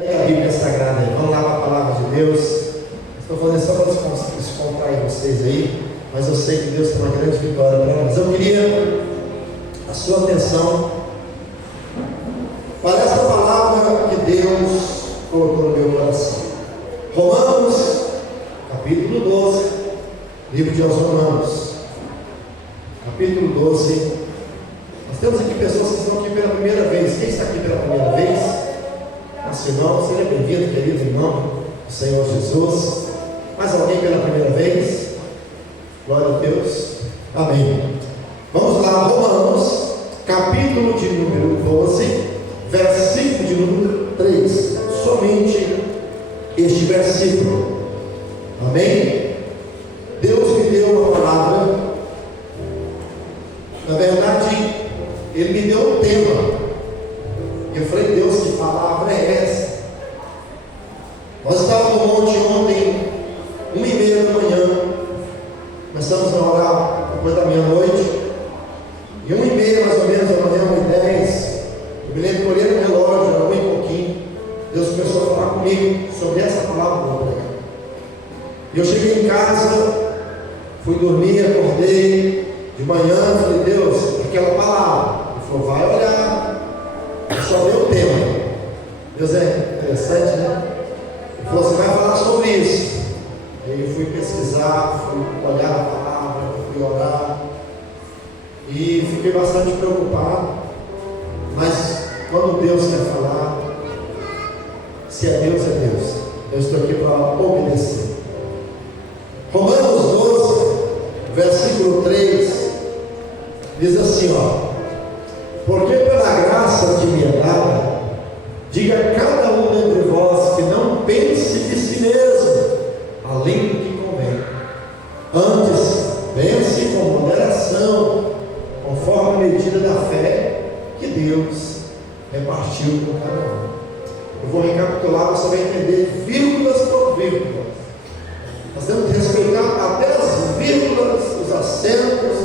Pega a Bíblia Sagrada aí, vamos lá para a palavra de Deus. Estou fazendo só para descontrair vocês aí, mas eu sei que Deus tem uma grande vitória para nós. Eu queria a sua atenção para essa palavra que Deus colocou no meu coração. Romanos, capítulo 12, livro de aos Romanos, capítulo 12. Nós temos aqui pessoas que estão aqui pela primeira vez. Quem está aqui pela primeira vez? Se não, seja bem-vindo, querido irmão do Senhor Jesus. Mais alguém pela primeira vez? Glória a Deus. Amém. Vamos lá, Romanos, capítulo de número 12, versículo de número 3. Somente este versículo. Amém? Deus me deu uma palavra. Na verdade, Ele me deu um tema. Eu falei, Deus, que palavra é essa? Nós estávamos no monte ontem, 1h30 da manhã. Começamos a orar depois da meia-noite. E 1h30 mais ou menos da manhã, 1h10. Eu me lembro que olhei no relógio, era 1 e pouquinho. Deus começou a falar comigo sobre essa palavra que eu vou pregar. E eu cheguei em casa, fui dormir, acordei. De manhã, falei, Deus, aquela palavra. Ele falou, vai olhar. Só deu o tema. Deus é interessante, né? Ele falou, você vai falar sobre isso. Aí eu fui pesquisar, fui olhar a palavra, fui orar. E fiquei bastante preocupado. Mas quando Deus quer falar, se é Deus, é Deus. Eu estou aqui para obedecer. Romanos 12, versículo 3, diz assim, ó. Porque pela graça que me é dada, diga a cada um dentre vós que não pense de si mesmo, além do que convém. Antes, pense com moderação, conforme a medida da fé que Deus repartiu com cada um. Eu vou recapitular, você vai entender vírgulas por vírgulas. Nós temos que respeitar até as vírgulas, os acentos,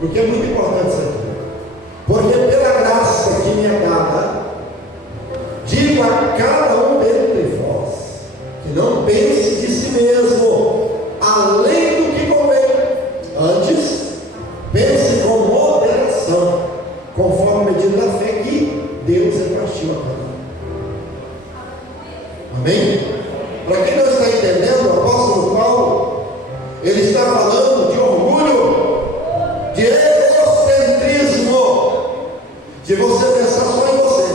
porque é muito importante isso aqui. Porque pela graça que me é dada, digo a cada um dentre vós, que não pense de si mesmo, além do que convém. Antes, pense com moderação, conforme a medida da fé que Deus repartiu a cada um. Amém? Para quem não está entendendo, o apóstolo Paulo, ele está falando de orgulho, de egocentrismo, de você pensar só em você,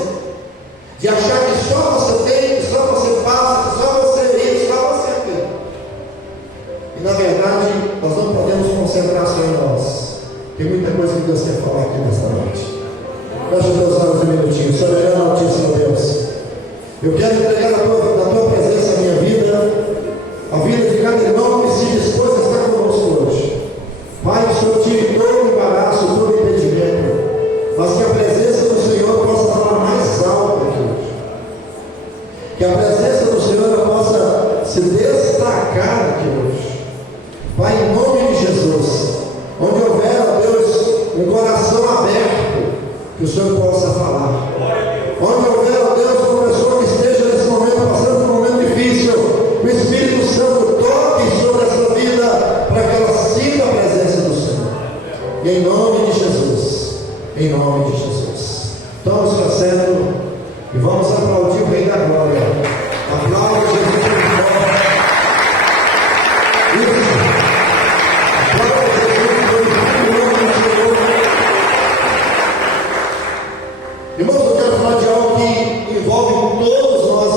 de achar que só você tem, que só você passa, que só você é isso, só você é aquilo. E na verdade, nós não podemos concentrar só em nós. Tem muita coisa que Deus quer falar aqui nesta noite. Feche os teus olhos um minutinho. Soberano Altíssimo Deus, eu quero entregar na tua presença a minha vida, a vida de cada irmão que se dispôs a estar conosco hoje. Pai, o Senhor tire todo o embaraço, todo o impedimento, mas que a presença do Senhor possa falar mais alto aqui hoje. Que a presença do Senhor possa se destacar aqui hoje. Pai, em nome de Jesus, onde houver, ó Deus, um coração aberto, que o Senhor possa falar. Onde houver, ó Deus, uma pessoa que esteja nesse momento passando por um momento difícil, o Espírito Santo toque sobre essa vida para que ela sinta a presença do Senhor. E em nome de Jesus, em nome de Jesus. Toma o seu assento e vamos aplaudir o Rei da Glória. Aplauda Jesus de glória. Isso. Aplauda Jesus de glória. Irmãos, eu quero falar de algo que envolve todos nós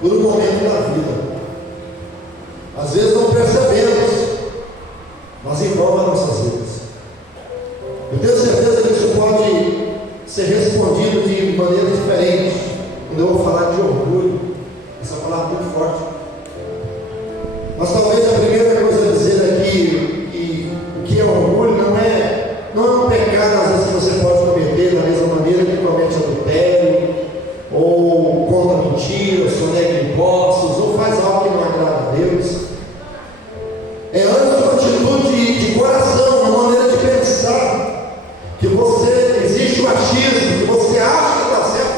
por um momento da vida. Às vezes não percebemos, mas envolve as nossas vidas. Eu tenho certeza que isso pode ser respondido de maneira diferente quando eu vou falar de orgulho. Essa palavra é muito forte. Mas talvez a primeira coisa a dizer aqui, que o que é orgulho não é um pecado, às vezes, que você pode cometer da mesma maneira que comete adultério, ou conta mentiras, sonega impostos, ou faz algo que não agrada a Deus. É antes uma atitude de coração, uma maneira de pensar, que você existe o achismo, que você acha que está certo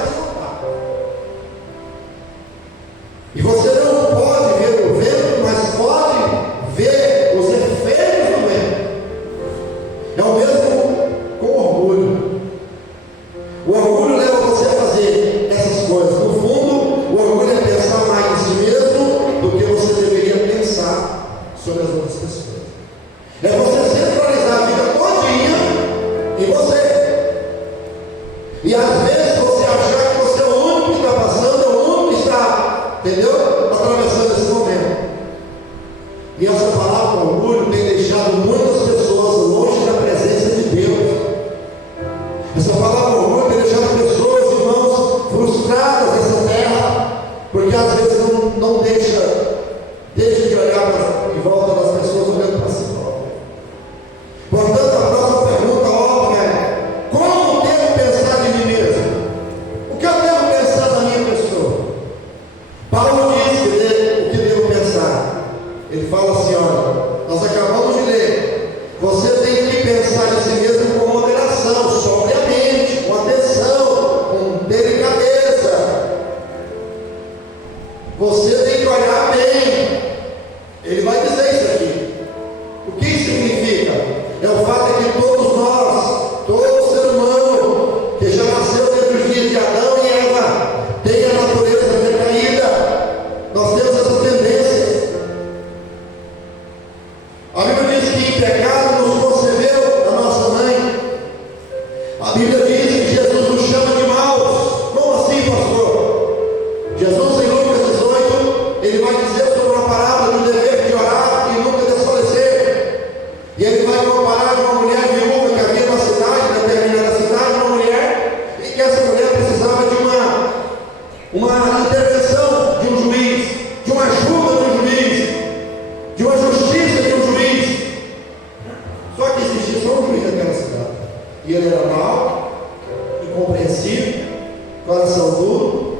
É o fato é que todos nós, todo ser humano que já nasceu desde os dias de Adão e Eva, tem a natureza decaída. Nós temos essa tendência. A Bíblia diz que em pecado nos concebeu a nossa mãe. A Bíblia diz que Jesus nos chama de maus. Como assim, pastor? Jesus, em Lucas 18, ele vai dizer sobre uma parábola do dever de orar e nunca desfalecer. E ele vai comparar de uma mulher viúva que havia na cidade, determinada cidade, uma mulher, e que essa mulher precisava de uma intervenção de um juiz, de uma ajuda de um juiz, de uma justiça de um juiz. Só que existia só um juiz naquela cidade. E ele era mau, incompreensível, coração duro.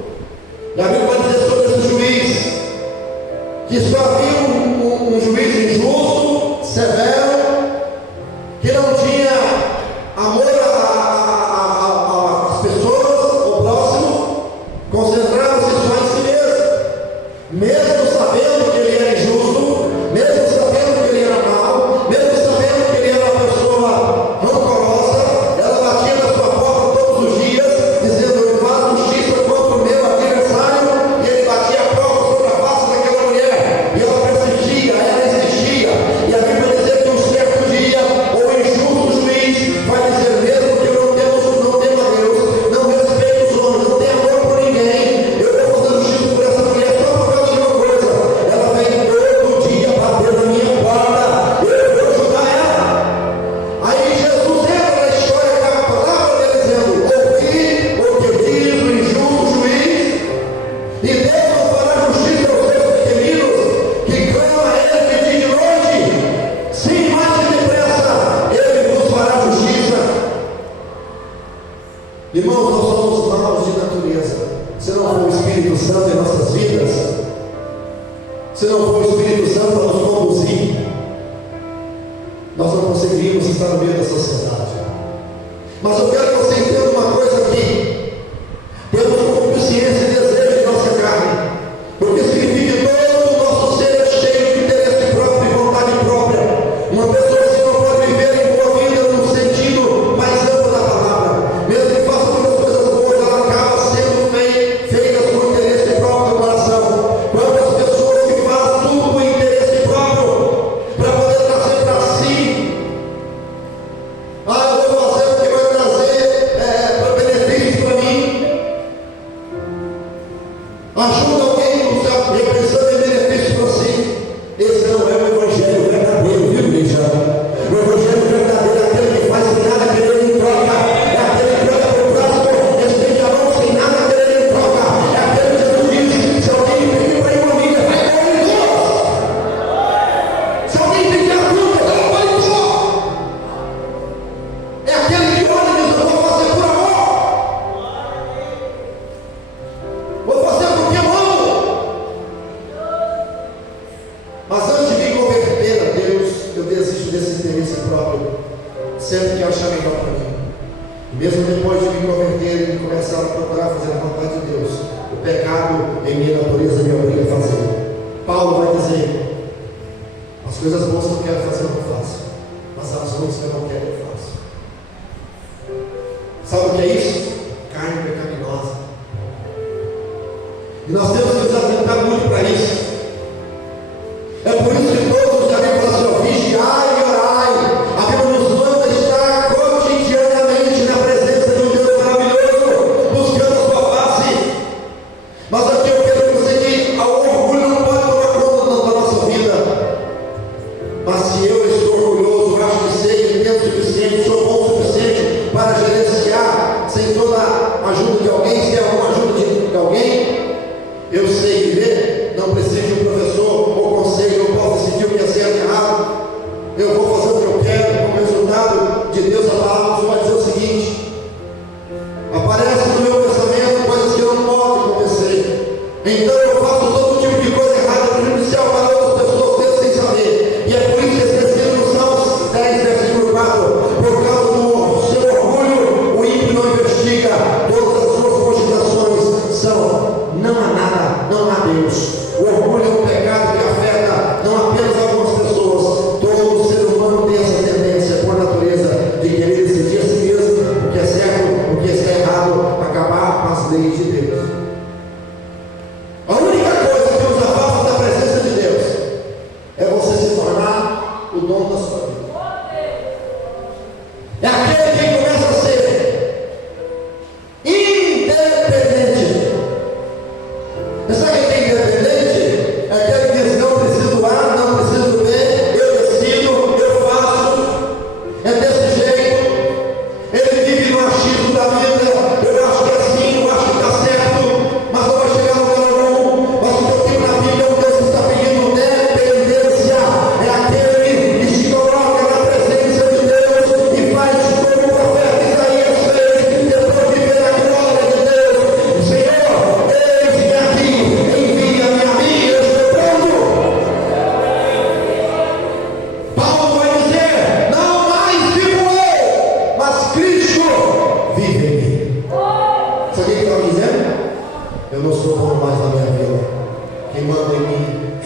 E a Bíblia vai dizer sobre esse juiz que só havia um juiz injusto, severo, que não tinha amor às pessoas, ao próximo, concentrava-se só em si mesmo, mesmo sabendo que ele era injusto, mesmo sabendo que ele era mau, mesmo sabendo que ele era uma pessoa rancorosa. Ela batia na sua porta todos os dias, dizendo: eu faço justiça contra o meu adversário, e ele batia a porta sobre a face daquela mulher, e ela persistia, ela insistia, e a Bíblia vai dizer que um certo dia, o injusto juiz vai dizer: mesmo que eu não temo a Deus, não respeito os homens, não tenho amor por ninguém, eu vou fazer justiça por essa mulher só por causa de uma coisa: ela vem todo dia bater na minha porta, eu vou ajudar ela. Aí Jesus entra na história com a palavra dele dizendo: ouvi o que diz o injusto juiz, e Deus não fará justiça aos seus pequeninos, que clamam a ele de dia e de noite. Sim, mais depressa, ele vos fará justiça. Irmãos, nós somos maus de natureza. Se não for o Espírito Santo em nossas vidas, se não for o Espírito Santo para nos conduzir, nós não conseguiríamos estar no meio da sociedade. Mas eu quero que você entenda uma coisa aqui: temos concupiscência e desejo de nossa carne, porque significa que todo o nosso ser é cheio de interesse próprio e vontade própria. Uma pessoa assim não pode viver em boa vida no sentido mais amplo da palavra. Mesmo que faça muitas coisas boas, ela acaba sendo feita por interesse próprio do coração. Quantas pessoas que fazem tudo por interesse próprio, para poder trazer para si: eu vou fazer o que vai trazer benefícios para mim. Ajuda alguém pensando em benefícios para si. Esse não é o Evangelho verdadeiro, viu, igreja? O Evangelho verdadeiro é aquele que faz sem nada querer em troca. É aquele que olha para o próximo, estende a mão sem nada querer em troca. É aquele que Jesus diz: se alguém me pedir para ir uma amiga, vai com ele duas. Se alguém pedir a fruta, ela vai embora. É aquele que olha e diz: eu vou fazer por amor, vou fazer porque amo. Mas antes de me converter a Deus, eu desisto desse interesse próprio, sempre que achar melhor para mim. E mesmo depois de me converter e começar a procurar fazer a vontade de Deus, o pecado em minha natureza me obriga a fazer. Paulo vai dizer: as coisas boas que eu quero fazer eu não faço, mas as ruins que eu não quero eu faço. Sabe o que é isso? Carne pecaminosa. E nós temos que nos atentar muito para isso. É por isso que todos já vêm falar assim: ó, vigiai e orai. A Bíblia nos manda estar cotidianamente na presença de um Deus maravilhoso, buscando a sua face. Mas aqui eu quero que você diga: o orgulho não pode tomar conta da nossa vida. Mas se eu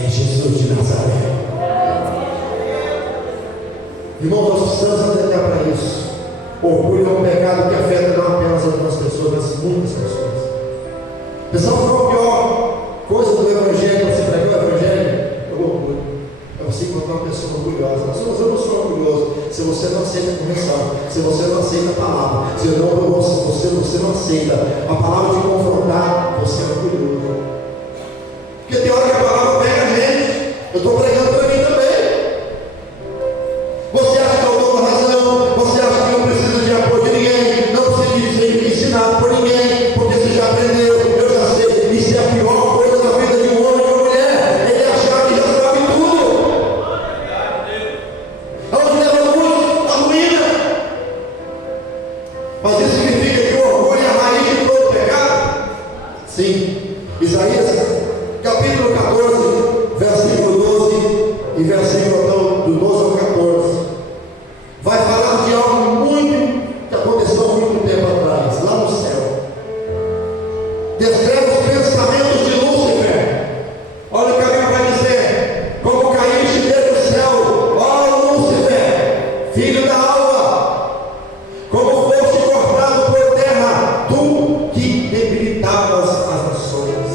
É Jesus de Nazaré. Irmão, nós precisamos atentar para isso. Orgulho é um pecado que afeta não apenas algumas pessoas, mas muitas pessoas. Pessoal, qual a pior coisa do Evangelho, você pregou o Evangelho? É o orgulho. É você encontrar uma pessoa orgulhosa. Mas eu não sou orgulhoso. Se você não aceita a correção, se você não aceita a palavra, se você não aceita a palavra de confrontar, você é orgulhoso. Porque tem hora que a palavra pega a gente. Eu estou pregando para mim também. Você acha que eu estou com razão? Você acha que não precisa de apoio de ninguém? Não precisa de ensinado por ninguém, porque você já aprendeu, eu já sei. Isso é a pior coisa na vida de um homem e de uma mulher. Ele achar que já sabe tudo. Aonde leva muito? A ruína. Mas isso significa que o orgulho é a raiz de todo pecado? Sim. Isaías capítulo 14, versículo 12 e versículo do 12 ao 14, vai falar de algo que aconteceu há muito tempo atrás, lá no céu. Descreve os pensamentos de Lúcifer. Olha o que a Bíblia vai dizer: como caíste desde o céu, ó Lúcifer, filho da alva, como foste cortado por terra, tu que debilitavas as nações.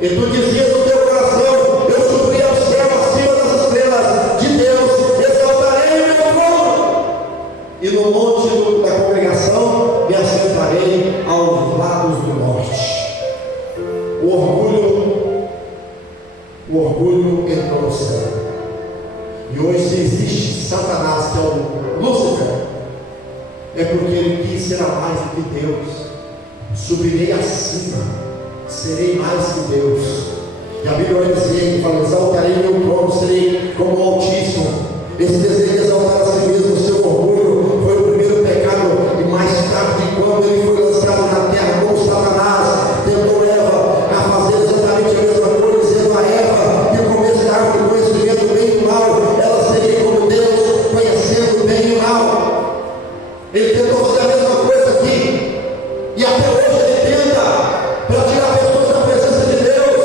E tu dizias no teu coração: eu subirei ao céu acima das estrelas de Deus, exaltarei o meu trono, e no monte da congregação me assentarei aos lados do norte. O orgulho entrou no céu. E hoje, se existe Satanás, que é o Lúcifer, é porque ele quis ser a mais do que Deus. Subirei acima, serei mais que Deus. E a Bíblia vai dizer, fala: exaltarei meu trono, serei como o Altíssimo. Esse desejo de exaltar a si mesmo, o seu orgulho, foi o primeiro pecado. E mais tarde, quando ele foi lançado na terra, como Satanás tentou Eva a fazer exatamente a mesma coisa, dizendo a Eva que comesse a árvore do conhecimento do bem e do mal, ela seria como Deus, conhecendo o bem e o mal. Ele tentou fazer a mesma coisa aqui, e até hoje ele tenta, para tirar pessoas da presença de Deus,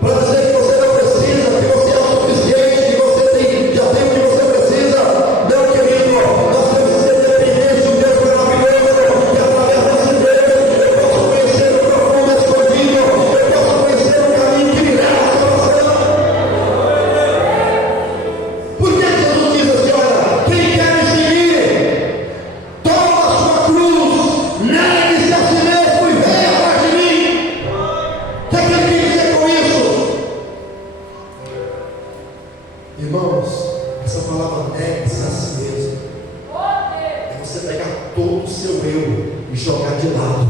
para dizer que você não precisa, que você é o suficiente, que você já tem o que você precisa. Não, querido, nós temos que ser dependentes de um Deus maravilhoso, que através desse Deus eu posso conhecer o profundo escondido, eu posso conhecer o caminho que me leva à salvação. Por que Jesus diz assim: olha, quem quer me seguir, toma a sua cruz, negue-se a si mesmo e venha atrás de mim. O que é que ele quer dizer com isso? Irmãos, essa palavra negue-se a si mesmo é você pegar todo o seu eu e jogar de lado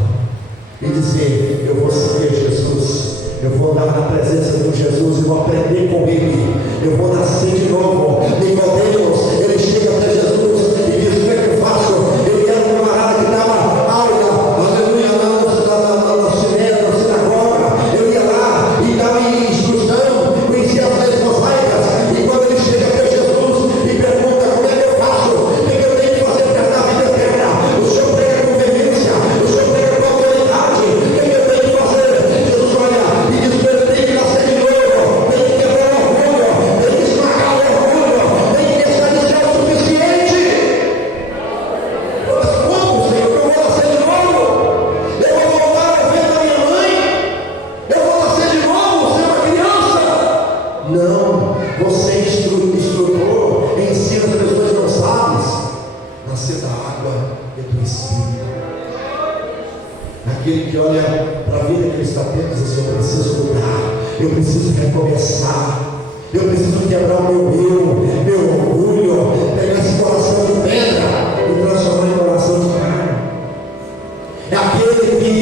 e dizer: eu vou seguir Jesus, eu vou andar na presença de Jesus, eu vou aprender com Ele, eu vou nascer de novo. Nicodemos, ele chega até Jesus e diz: o que é que eu faço? Ele era um camarada que dava aula, aleluia, na sinagoga. Eu ia lá e dava instrução, conhecia as leis mosaicas. E quando ele chega até Jesus e pergunta: como é que eu faço? O que é que eu tenho que fazer para dar a vida eterna? O Senhor prega com veemência, o Senhor prega com autoridade. O que é que eu tenho que fazer? Jesus olha e diz: ele tem que nascer de novo, tem que quebrar o orgulho, tem que esmagar o orgulho, tem que deixar de ser o suficiente. Mas como, Senhor, eu vou nascer de novo? Eu vou voltar ao ventre da minha mãe? Eu vou nascer de novo, ser uma criança? Não, você é instrutor, ensina as pessoas não sábias, nascer da água e do Espírito. Aquele que olha para a vida que ele está tendo, diz assim: eu preciso mudar, eu preciso recomeçar, eu preciso quebrar o meu orgulho, pegar esse coração de pedra e transformar em coração de carne. É aquele que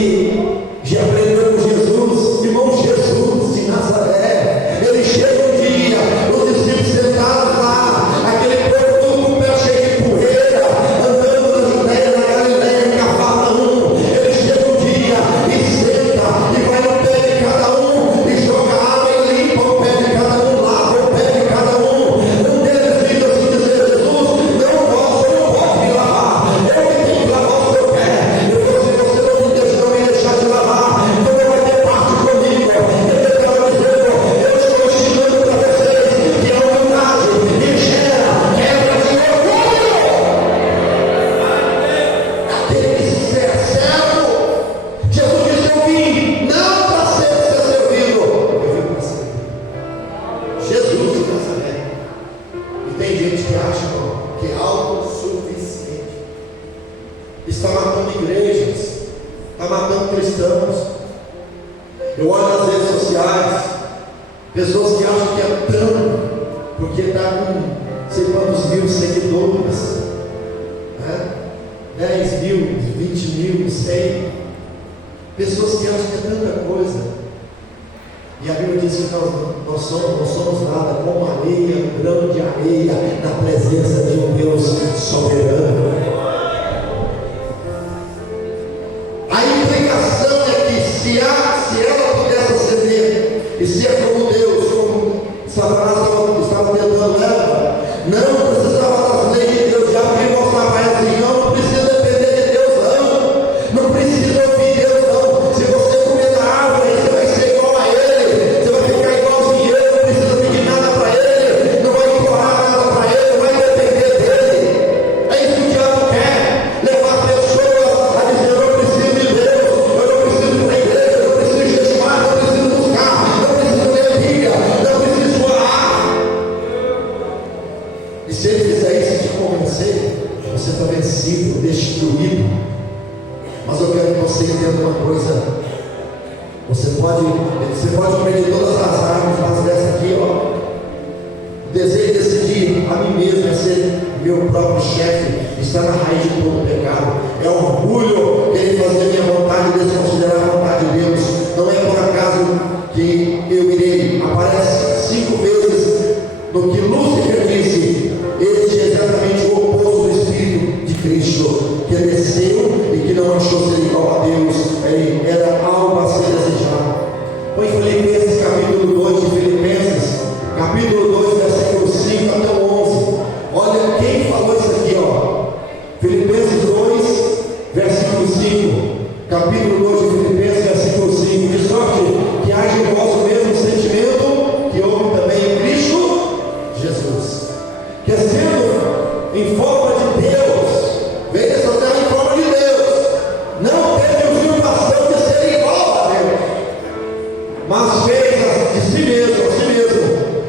já aprendeu com Jesus, irmão, Jesus de Nazaré. Ele chega um dia, os discípulos sentados lá, aquele povo todo com o pé cheio de poeira, andando na Judéia, na Galileia, em Cafarnaum. Ele chega um dia e senta e vai no pé de cada um e joga água e limpa o pé de cada um, lava o pé de cada um. Um deles estamos. Eu olho nas redes sociais, pessoas que acham que é tanto, porque está com sei quantos mil seguidores, né? 10 mil, 20 mil, 100. Pessoas que acham que é tanta coisa. E a Bíblia diz que nós somos nada como areia, um grão de areia, na presença de um Deus soberano. A implicação é que se ela pudesse acender e ser como Deus, como Satanás estava tentando ela, não precisava das leis de Deus, já vi mostrar para ela assim, não precisa depender de Deus não precisa ouvir Deus não. Se você comer da árvore, você vai ser igual a Ele, você vai ficar igualzinho Ele, não precisa pedir nada para Ele, não vai implorar nada para Ele, não vai depender dele. É isso que o diabo quer, levar pessoas a dizer, eu não preciso de Deus, eu não preciso ir para a igreja, eu não preciso jejuar, eu não preciso buscar, eu não preciso ler a Bíblia, eu não preciso orar. E se ele fizer isso e te convencer, você está vencido, destruído. Mas eu quero que você entenda uma coisa. Você pode comer de todas as árvores, mas dessa aqui, ó. O desejo de decidir a mim mesmo é ser meu próprio chefe, está na raiz de todo o pecado. É orgulho querer fazer a minha vontade e desconsiderar a vontade de Deus. Não é por acaso que eu irei. Aparece 5 vezes no que Lúcifer disse. Este é exatamente o oposto do Espírito de Cristo, que desceu e que não achou ser igual a Deus. Ele era algo a ser desejado. Põe Filipenses capítulo 2 de Filipenses, capítulo 2, versículo 5 até o 11. Olha quem falou isso aqui, ó. Filipenses 2, versículo 5. Capítulo 2 de Filipenses, versículo 5. De sorte que haja em vós o mesmo sentimento que houve também em Cristo Jesus, que sendo em forma de Deus, veio dessa terra em forma de Deus, não teve usurpação de ser igual a Deus, mas fez de si mesmo,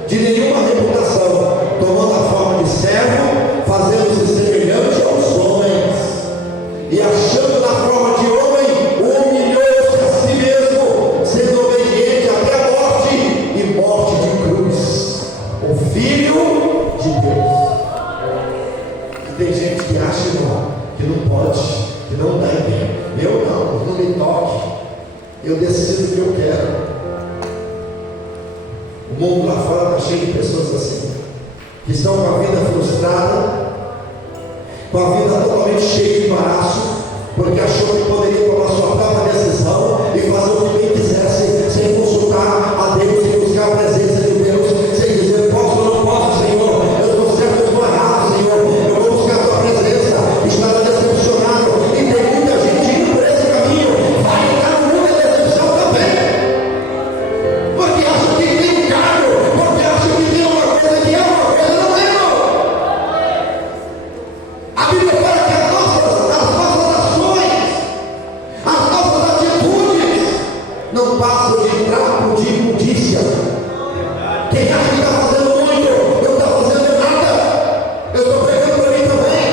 de nenhuma reputação, tomando a forma de servo, fazendo-se semelhante aos homens, e achando na forma de homem, humilhou-se a si mesmo, sendo obediente até a morte, e morte de cruz, o Filho de Deus. E tem gente que acha, irmão, que não pode, que não deve. Eu não me toque, eu decido o que eu quero. O mundo lá fora está cheio de pessoas assim, que estão com a vida frustrada, com a vida totalmente cheia de embaraço, porque achou que poderia tomar sua própria decisão e fazer o que bem quisesse, sem consultar a Deus, sem buscar a presença de Deus, sem dizer posso ou não posso, Senhor, eu estou certo, eu estou errado, Senhor, eu vou buscar a tua presença. Estará decepcionado, e tem muita gente indo por esse caminho, vai entrar no mundo da decepção também, porque acha que tem um cargo, porque acha que tem uma coisa que é uma coisa, não é, não. A Bíblia fala que as nossas ações, as nossas atitudes não passam de trapo de imundícia. Quem acha que está fazendo muito, não está fazendo nada. Eu estou pregando para mim também.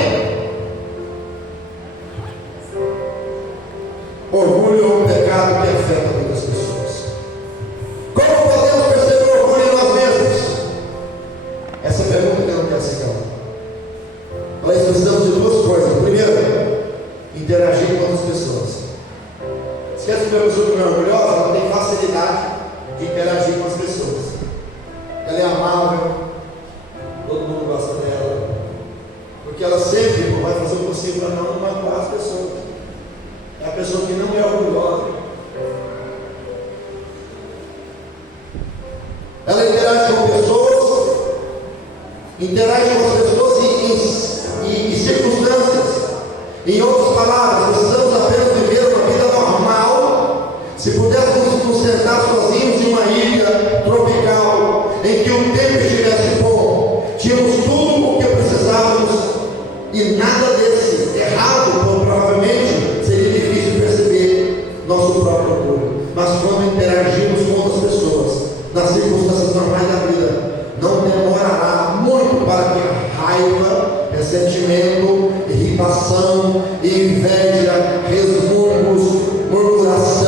Orgulho é um pecado que afeta muitas pessoas. Como podemos perceber o orgulho em nós mesmos? Essa pergunta que eu não quero se calar. Nós precisamos de 2 coisas. Primeiro, interagir com outras pessoas. Se essa pessoa não é orgulhosa, ela tem facilidade de interagir com as pessoas. Ela é amável, todo mundo gosta dela, porque ela sempre vai fazer o possível para não magoar as pessoas. É a pessoa que não é orgulhosa. Ela interage com pessoas, interage com as pessoas em circunstâncias. Em outras palavras, precisamos apenas viver uma vida normal. Se pudéssemos nos sentar sozinhos em uma ilha tropical, em que o tempo estivesse bom, tínhamos tudo o que precisávamos, e nada desse errado, provavelmente seria difícil perceber nosso próprio orgulho. Mas quando interagimos com outras pessoas, nas circunstâncias normais da vida, não demorará muito para que a raiva, ressentimento, irritação, inveja, resmungos, murmuração,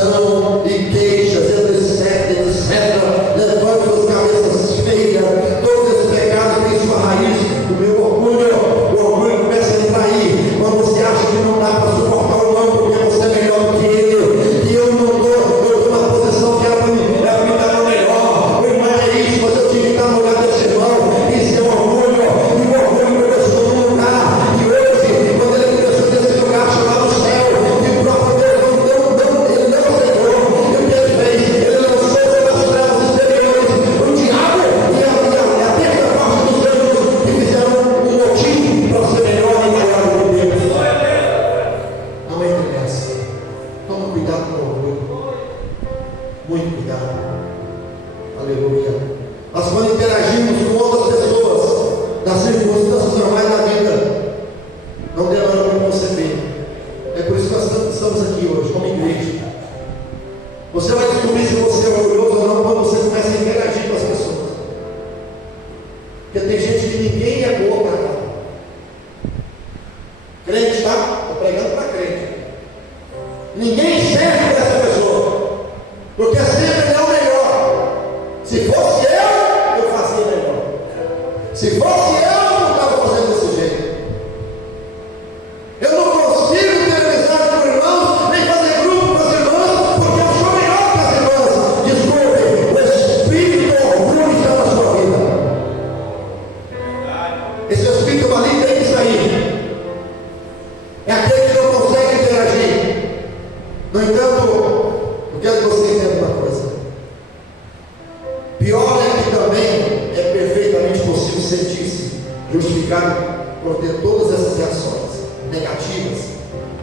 todas essas reações negativas,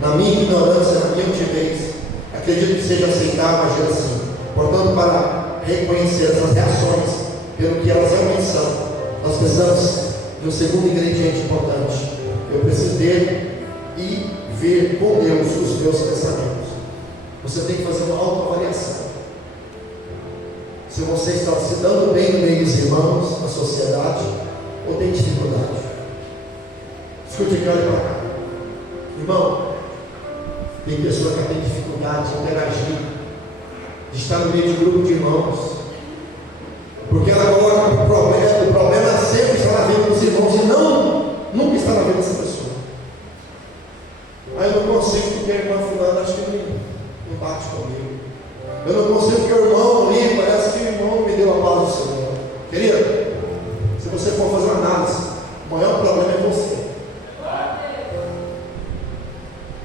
na minha ignorância, na minha altivez, acredito que seja aceitável agir assim. Portanto, para reconhecer essas reações pelo que elas realmente são, nós precisamos de um segundo ingrediente importante. Eu preciso dele e ver com Deus os meus pensamentos. Você tem que fazer uma autoavaliação. Se você está se dando bem no meio dos irmãos, na sociedade, ou tem dificuldade. Escute aqui, olha para cá. Irmão, tem pessoa que tem dificuldade de interagir, de estar no meio de um grupo de irmãos, porque ela coloca o problema sempre está na vida dos irmãos e nunca está na vida dessa pessoa. Aí eu não consigo porque a irmã fulana acho que não bate comigo. Eu não consigo porque o irmão ali, parece que o irmão não me deu a paz do Senhor. Querido, se você for fazer uma análise, o maior problema é você.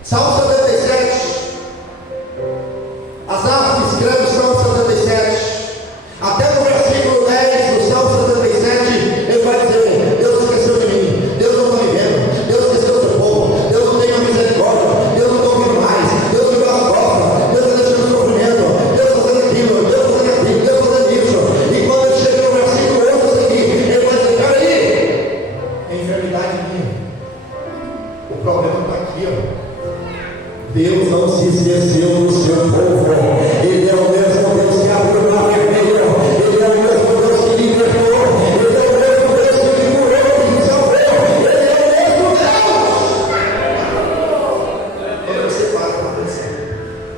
Salmo 77, Asaf escreve o Salmo 77, até no versículo 10 do Salmo 77, ele vai dizer: Deus esqueceu de mim, Deus não está me vendo, Deus esqueceu do seu povo, Deus não tem a misericórdia, Deus não está ouvindo mais, Deus me deu as costas, Deus está deixando o sofrimento, Deus está fazendo aquilo, Deus está fazendo aquilo, Deus está fazendo isso. E quando ele chega no versículo 11 aqui, ele vai dizer: peraí, é enfermidade minha, o problema está aqui, ó. Deus não se esqueceu do seu povo. Ele é o mesmo Deus que abriu o mar vermelho. Ele é o mesmo Deus que libertou. Ele é o mesmo Deus que me curou, que me salvou. Ele é o mesmo Deus. Quando você para para pensar,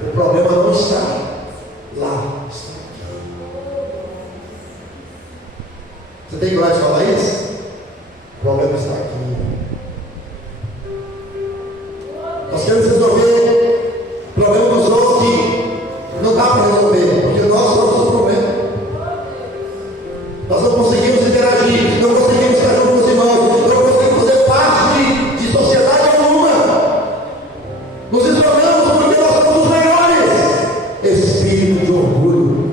o problema não está lá, está aqui. Você tem coragem de falar isso? O problema está aqui. Nós queremos resolver o problema dos outros que não dá para resolver, porque nós somos o problema. Nós não conseguimos interagir, não conseguimos estar junto com os irmãos, não conseguimos fazer parte de sociedade alguma. Nos isolamos porque nós somos os melhores. Espírito de orgulho.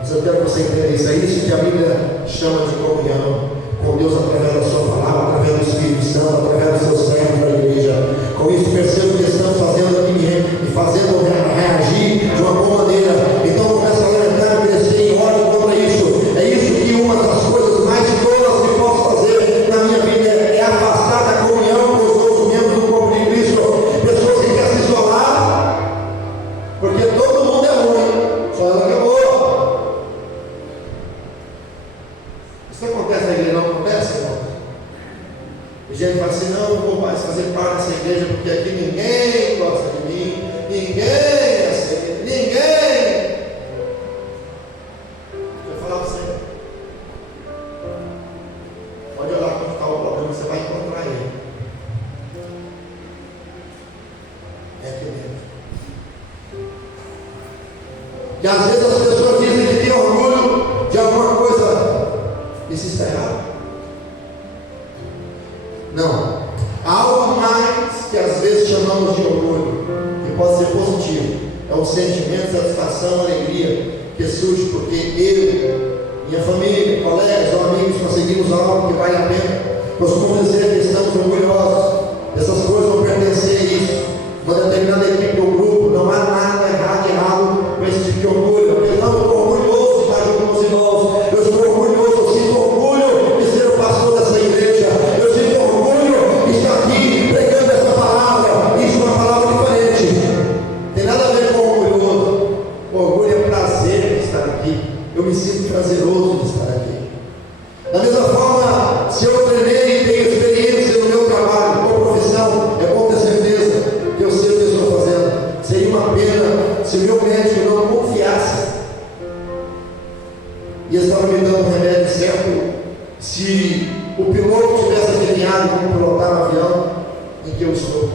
Mas eu quero que você entenda isso. É isso que a Bíblia chama de comunhão com Deus através da sua palavra, através do Espírito Santo, através dos seus servos da igreja. Com isso percebo que estamos fazendo aqui, me fazendo reagir de uma boa maneira. Então começa a levantar e crescer em ordem contra isso. É isso que uma das coisas mais tolas que posso fazer na minha vida é afastar da comunhão com os outros membros do corpo de Cristo. Pessoas que querem se isolar, porque todo mundo é ruim, só ela que é boa. Isso acontece na igreja, não acontece, irmão? A gente fala assim: não vou mais fazer parte dessa igreja porque aqui ninguém gosta de mim, ninguém aceita, ninguém. Deixa eu falar para você, pode olhar como está o problema, você vai encontrar ele. É aqui mesmo. E às vezes as pessoas dizem que tem orgulho de alguma coisa. Isso está errado? Não. Há algo mais que às vezes chamamos de orgulho, que pode ser positivo. É um sentimento de satisfação, alegria, que surge porque eu, minha família, colegas ou amigos conseguimos algo que vale a pena. Costumamos dizer que estamos orgulhosos. Essas coisas não pertencem a isso. Uma determinada equipe ou grupo, não há nada errado com esse tipo de orgulho. Eu não estou orgulhoso de estar junto com os irmãos. Eu estou orgulhoso, eu sinto orgulho de ser o pastor dessa igreja. Eu sinto orgulho de estar aqui pregando essa palavra. Isso é uma palavra diferente. Tem nada a ver com orgulhoso. Orgulho é prazer de estar aqui. Eu me sinto prazeroso de estar aqui. Da mesma forma, se eu treinei e tenho experiência no meu trabalho, com profissão, é bom ter certeza que eu sei o que eu estou fazendo. Seria uma pena se o meu médico não confiasse e estava me dando o remédio certo, se o piloto tivesse adivinhado como pilotar o avião em que eu estou.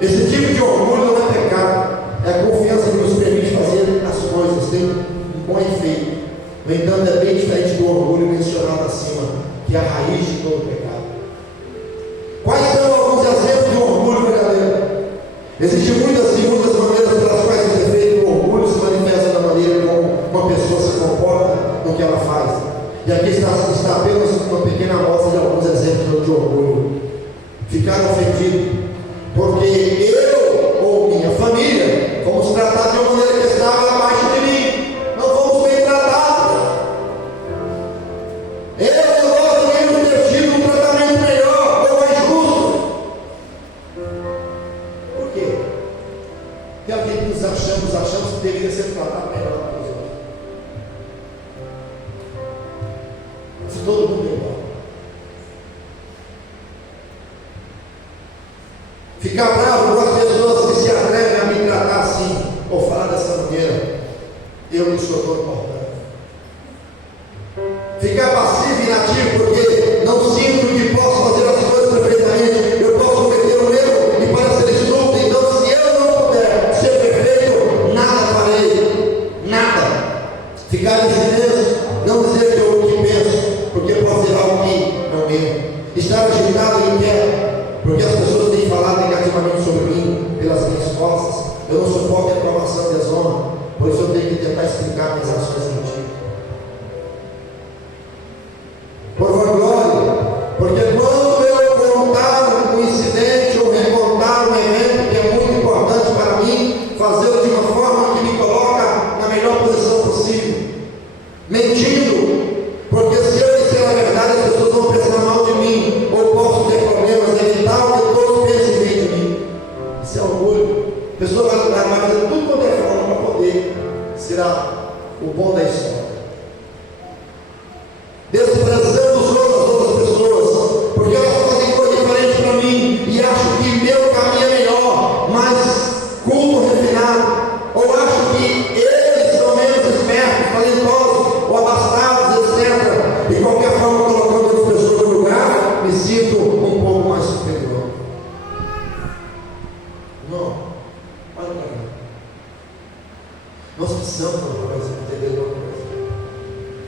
Esse tipo de orgulho não é pecado, é a confiança que nos permite fazer as coisas, tem um bom efeito. No entanto, é bem diferente do orgulho mencionado acima, que é a raiz de todo pecado. Quais são alguns exemplos de orgulho verdadeiro? Existem muitas e muitas maneiras pelas quais esse efeito do orgulho se manifesta da maneira como uma pessoa se comporta no que ela faz. E aqui está apenas uma pequena amostra de alguns exemplos de orgulho. Ficaram ofendidos, porque eu ou minha família fomos tratados de uma maneira que estava abaixo de mim. Não fomos bem tratados. Eu ou nós deveríamos ter tido um tratamento melhor ou mais justo. Por quê? Porque a gente nos achamos que deveria ser tratado melhor que os outros. Se todo mundo é igual. Ficar bravo com as pessoas que se atrevem a me tratar assim, ou falar dessa maneira, eu não sou tão importante. Ficar passivo e inativo porque não sinto que posso fazer as coisas perfeitamente, eu posso cometer um erro e para ser estúpido, então se eu não puder ser perfeito, nada farei, nada. Ficar em silêncio, não dizer o que penso, porque posso dizer algo que não mesmo. Estar agitado e inquieto, porque as pessoas têm falado negativamente sobre mim pelas minhas costas. Eu não suporto a aprovação e desonra, por isso eu tenho que tentar explicar minhas ações antigas. Por vanglória, porque quando eu contar um incidente ou recontar um evento que é muito importante para mim, fazê-lo de uma forma que me coloca na melhor posição possível, mentindo, porque se eu disser a verdade as pessoas vão pensar mal de mim, ou posso ter problemas, é vital que todos pensem bem de mim. Isso é orgulho. A pessoa vai fazer tudo quanto é forma para poder ser o bom da história. Desprezando os outros, as outras pessoas, porque elas fazem coisa diferente para mim e acho que meu caminho é melhor, mais culto, refinado, ou acho que eles são menos espertos, talentosos ou abastados, etc. De qualquer forma, colocando as pessoas no lugar, me sinto um pouco mais superior. Não, olha para mim. Nós precisamos entender uma coisa.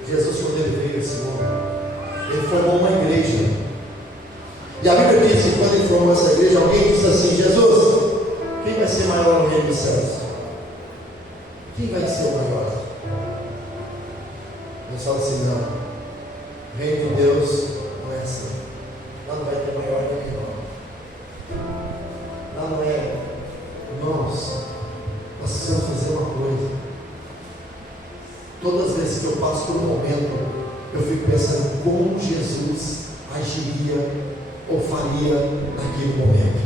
Jesus, quando ele veio a esse mundo, ele formou uma igreja. E a Bíblia diz que quando ele formou essa igreja, alguém disse assim: Jesus, quem vai ser maior no reino dos céus? Quem vai ser o maior? Ele fala assim: não, o reino de Deus não é assim. Lá não vai ter maior nem menor. Lá não é. Irmãos, nós precisamos fazer uma coisa. Todas as vezes que eu passo por um momento, eu fico pensando como Jesus agiria ou faria naquele momento.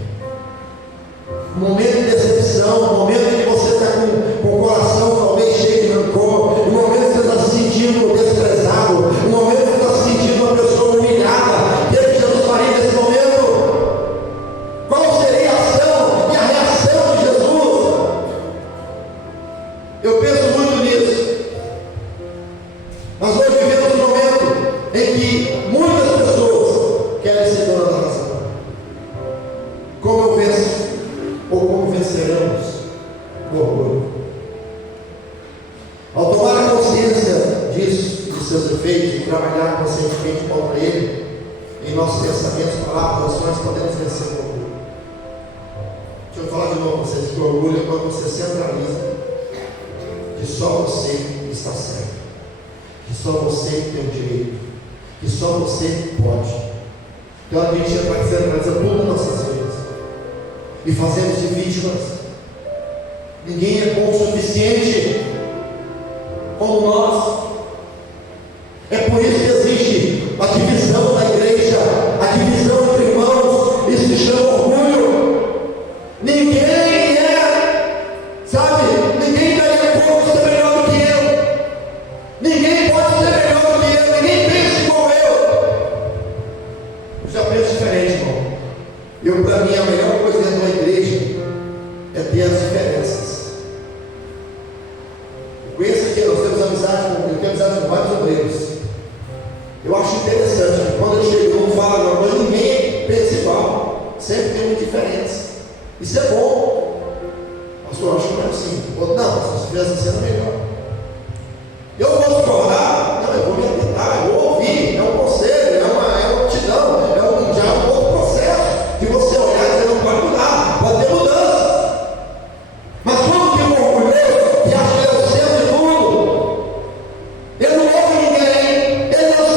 Um momento de decepção, um momento em que você está com o coração talvez cheio de rancor, um momento que você está se sentindo desprezado, um momento que você está se sentindo uma pessoa humilhada. O que Jesus faria nesse momento? Qual seria a ação e a reação de Jesus? Eu penso muito nisso. Nós hoje vivemos um momento em que muitas pessoas querem ser donas da razão. Como eu venço, ou como venceremos o orgulho? Ao tomar a consciência disso, de seus efeitos, e trabalhar conscientemente contra ele, em nossos pensamentos, palavras, ações, podemos vencer o orgulho. Deixa eu falar de novo para vocês que o orgulho é quando você centraliza que só você está certo, que só você tem o direito, que só você pode. Então a gente vai centralizar tudo nas nossas vidas e fazemos de vítimas. Ninguém é bom o suficiente como nós. É por isso que existe a divisão da igreja, a divisão entre irmãos. Isso se chama orgulho. Ninguém ninguém daria conta de ser melhor do que eu. Ninguém pode ser melhor do que eu. Ninguém pensa igual eu já penso diferente, irmão. Para mim, a melhor coisa dentro da igreja é ter as diferenças. Eu conheço aqui, nós temos amizade com vários obreiros. Eu acho interessante que quando eu chego, não falo alguma coisa, ninguém pensa igual. Sempre tem uma diferença. Isso é bom. Pastor, eu acho que não é assim. Ou não, se tivesse sendo melhor. Eu vou discordar? Não, eu vou me atentar, eu vou ouvir. É um conselho, é uma aptidão, já é um outro processo. De você olhar e dizer, não pode mudar, pode ter mudança. Mas quando tem um orgulhoso que acha que ele é o centro de tudo, ele não ouve ninguém, ele não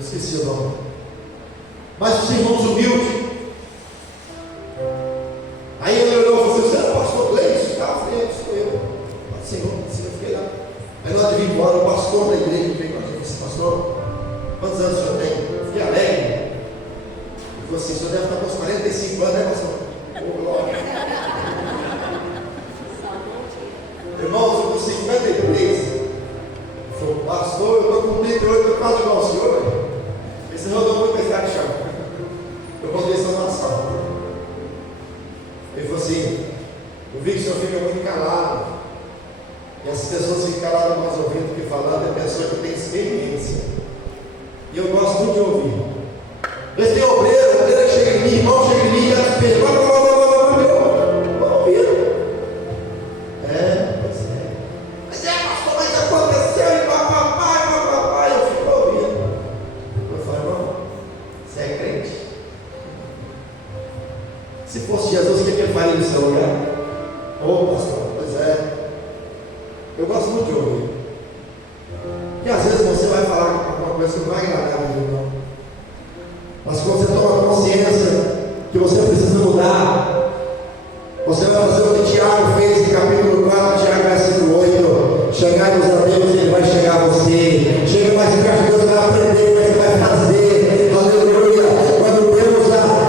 Eu esqueci o nome. Mas os irmãos humildes. Aí ele olhou e falou assim: você é o pastor Gleison? Eu falei: sou eu. Senhor, eu fiquei lá. Aí nós vim embora, o pastor da igreja veio com a gente. Disse: pastor, quantos anos o senhor tem? Eu fiquei alegre. Ele falou assim: o senhor deve estar com uns 45 anos, né, pastor? Oh, glória. Irmãos, eu estou com 53. Ele falou: pastor, eu estou com 38, eu estou quase igual ao senhor. Esse rodou muito para estar de chão. Eu contei essa nação. Ele falou assim: eu vi que o senhor fica muito calado. E as pessoas ficam caladas mais ouvindo do que falando. É pessoa que tem experiência. E eu gosto muito de ouvir. Mas tem obreiro que chega em mim, irmão chega em mim e já te pergunta: vou ouvir. Pois é. Mas pastor, mas aconteceu e papai. Eu fico ouvindo. Eu falo: irmão, você é crente? Se fosse Jesus, o que ele faria no seu lugar? Pastor, pois é. Eu gosto muito de ouvir. Porque às vezes você vai falar alguma coisa que não vai agradar a Deus, não. Mas quando você toma consciência que você precisa mudar, você vai fazer o que Tiago fez no capítulo 4, Tiago versículo 8. Chegar nos amigos, ele vai chegar a você. Chega mais perto de Deus, vai aprender o que você vai fazer. Aleluia.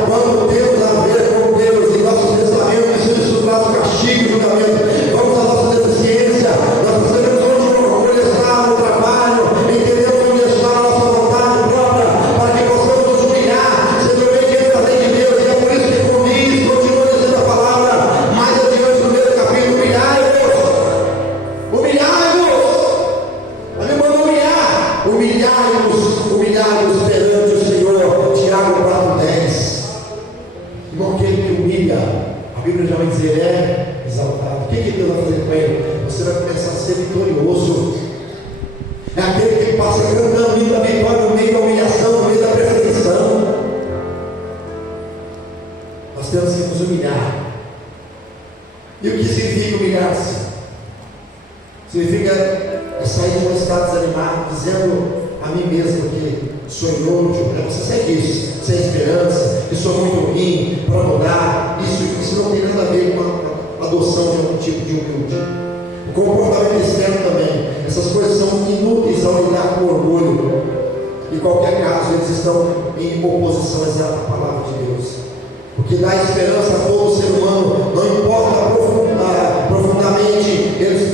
Quando temos a ver com Deus em nossos pensamentos, isso traz o castigo e o julgamento. Vamos à nossa deficiência. Nós sabemos onde está no trabalho, entendemos onde está a nossa vontade própria, para que possamos nos humilhar, sendo obedientes à lei de Deus. E é por isso que comigo continua dizendo a palavra mais adiante no mesmo capítulo: humilhai-vos. Ele manda humilhai-vos perante o Senhor. Tiago 4:10. Irmão, aquele que humilha, a Bíblia já vai dizer, ele é exaltado. O que Deus vai fazer com ele? Você vai começar a ser vitorioso. É aquele que passa cantando linda vitória no meio da humilhação, no meio da perseguição. Nós temos que nos humilhar. E o que significa humilhar-se? Significa sair de um estado desanimado, dizendo a mim mesmo que sou inútil, você segue isso, sem esperança, que sou muito ruim para mudar. Isso não tem nada a ver com a adoção de algum tipo de humilde. O comportamento externo também. Essas coisas são inúteis ao lidar com orgulho. Em qualquer caso, eles estão em oposição exata à palavra de Deus. Porque dá esperança a todo ser humano, não importa profundamente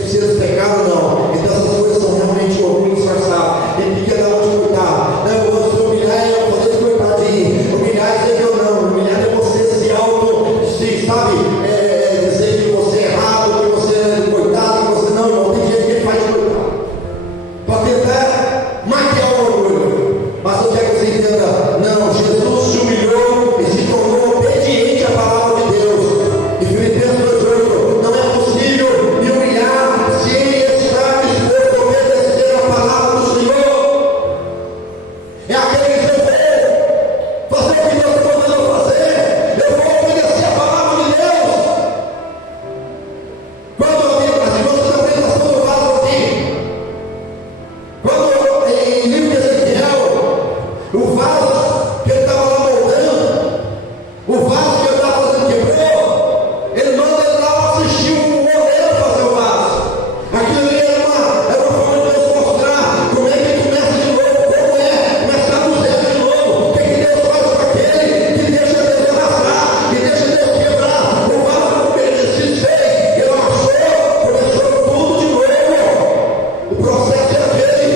se eles pecaram ou não. Então essas coisas são realmente orgulho disfarçado. Ele quer dar onde cuidar. Não, eu vou se humilhar e eu vou fazer coitadinho. Humilhar é dizer que eu não. Humilhar é você se sabe? Dizer que você é errado, que você é coitado, que você não. Não tem gente que faz coitado. Para tentar maquiar o orgulho. Mas eu quero que você entenda: não, Jesus se humilhou e se tornou obediente à palavra de Deus. E Filipenses 2:8: não é possível me humilhar sem estar disposto a obedecer a palavra do Senhor. É aquele que eu vou fazer o que Deus está mandando eu fazer. Eu vou obedecer a palavra de Deus. Quando as irmãs da apresentação do vaso aqui, quando em livro de Ezequiel, o vaso que ele estava lá moldando, o vaso que ele estava fazendo quebrou, ele manda ele lá assistir o oleiro fazer o vaso. Aquilo ali era uma forma de Deus mostrar como é que ele começa de novo, como é começar do zero de novo. O que Deus faz com aquele que deixa Deus arrasar, que deixa Deus quebrar o vaso como ele se desfez. Ele amassou, começou tudo de novo. O processo é aquele.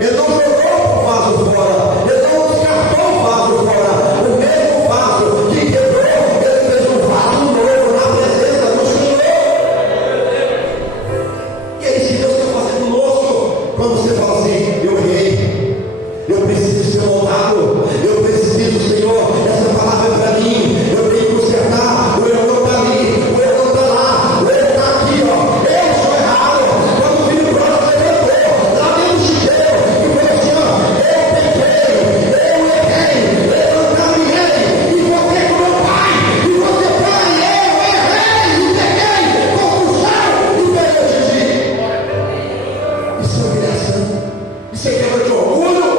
Ele não jogou o vaso fora, ele não descartou o vaso fora. O mesmo vaso que quebrou, ele fez um vaso novo na presença do Senhor. E é isso que Deus quer fazer conosco. Quando você fala assim: eu errei, eu preciso ser moldado, eu preciso, Senhor, essa palavra é para mim, eu tenho que consertar. O erro não está ali, o erro não está lá, o erro está aqui, ó. Eu sou errado. Quando o filho pródigo levantou lá dentro do chiqueiro e falou assim: ó, eu pequei, eu errei, eu não caminhei, e voltei com meu pai, e você, pai, eu errei, e pequei, confusão, e veio xixi. Isso é humilhação, isso é quebra de orgulho.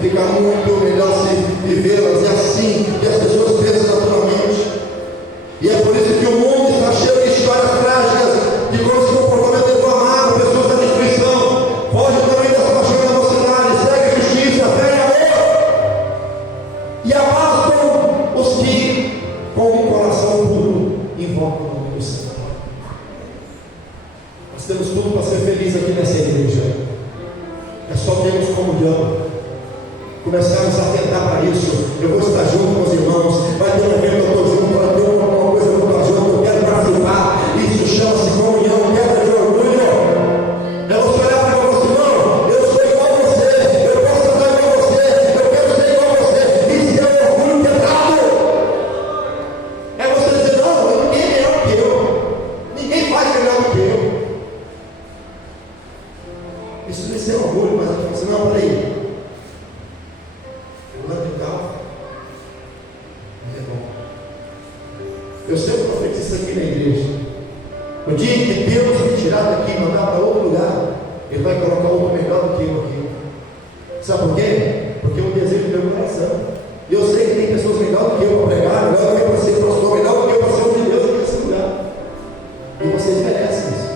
fica muito melhor se vivê-las. É assim que as pessoas pensam naturalmente. E é por isso que o mundo está cheio de histórias trágicas, de como se comportamento defamado, pessoas da destruição. Foge também das paixões da mocidade, segue a justiça, fé e amor. E abastam os que, com um coração puro, invocam o nome do Senhor. Nós temos tudo para ser feliz aqui nessa igreja. É só termos comunhão. Começarmos a atentar para isso. Eu vou estar junto com os irmãos. Vai ter um evento, eu estou junto. Vai ter alguma coisa, eu vou estar junto. Eu quero participar. Isso chama-se comunhão, quebra de orgulho. Eu vou olhar para você, irmão. Eu sou igual a você. Eu posso andar igual a você. Eu quero ser igual a você. Isso é um orgulho quebrado. É você dizer, não, ninguém é melhor que eu. Ninguém faz melhor do que eu. Isso não é orgulho, mas eu falo assim, não, peraí. Eu sempre profetizo isso aqui na igreja. No dia em que Deus me tirar daqui e mandar para outro lugar, Ele vai colocar outro melhor do que eu aqui. Sabe por quê? Porque é um desejo do meu coração. E eu sei que tem pessoas melhores do que eu para pregar, melhor do que eu para ser pastor, melhor do que eu para ser um de Deus aqui nesse lugar. E vocês merecem isso.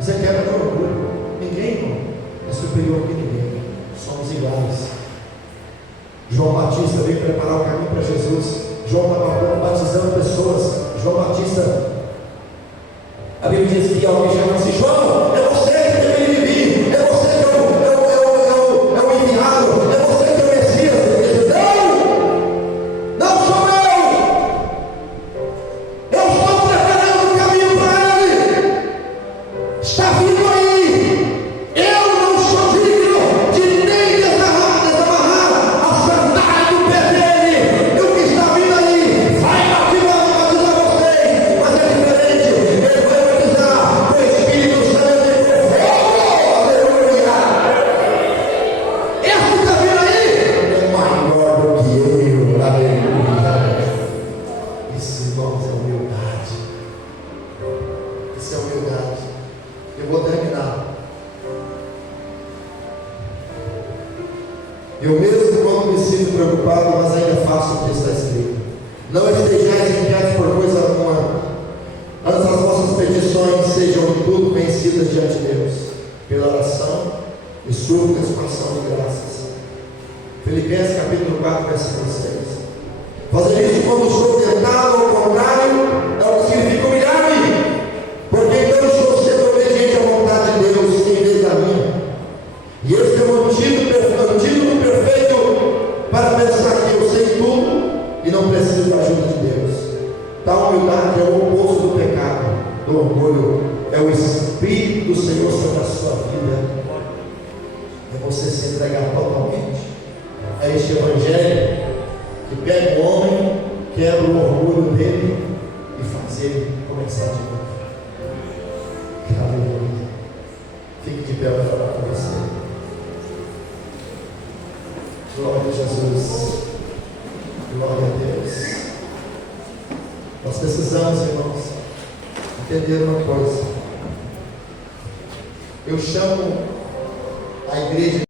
Você quebra de orgulho. Ninguém, irmão, é superior que ninguém. Somos iguais. João Batista veio preparar o caminho para Jesus. João estava batizando pessoas. João Batista, a Bíblia diz que alguém chama-se João, é você que deveria vir, é você que é o enviado, é você que é o Messias. Ele diz, não sou eu estou preparando o caminho para ele, está vindo aí, eu não sou digno de nem desamarrar a sandália do pé dele, e o que está vindo aí, vai batizar vocês, mas é diferente, ele vai batizar com o Espírito Santo e com fogo, aleluia. Esse que está vindo aí é maior do que eu, aleluia. Isso, irmãos, é humildade. Isso é humildade. Eu vou terminar. Eu mesmo, quando me sinto preocupado, mas ainda faço o que está escrito. Não estejais inquietos por coisa alguma, antes as vossas petições sejam em tudo conhecidas diante de Deus, pela oração e súplicas com ação de graças. Filipenses capítulo 4, versículo 6. Fazer isso quando sou tentado, ao contrário, é o que significa humilhar-me, porque então estou sendo obediente à vontade de Deus em vez da minha. E esse é o antídoto perfeito para pensar que eu sei tudo e não preciso da ajuda de Deus. Tal humildade é o oposto do pecado, do orgulho. É o Espírito do Senhor sobre a sua vida. É você se entregar totalmente a este Evangelho que pega o homem, quebra o orgulho dele e faz ele começar de novo. Aleluia. Fique de pé para falar com você. Glória a Jesus. Glória a Deus. Nós precisamos, irmãos, entender uma coisa. Eu chamo a igreja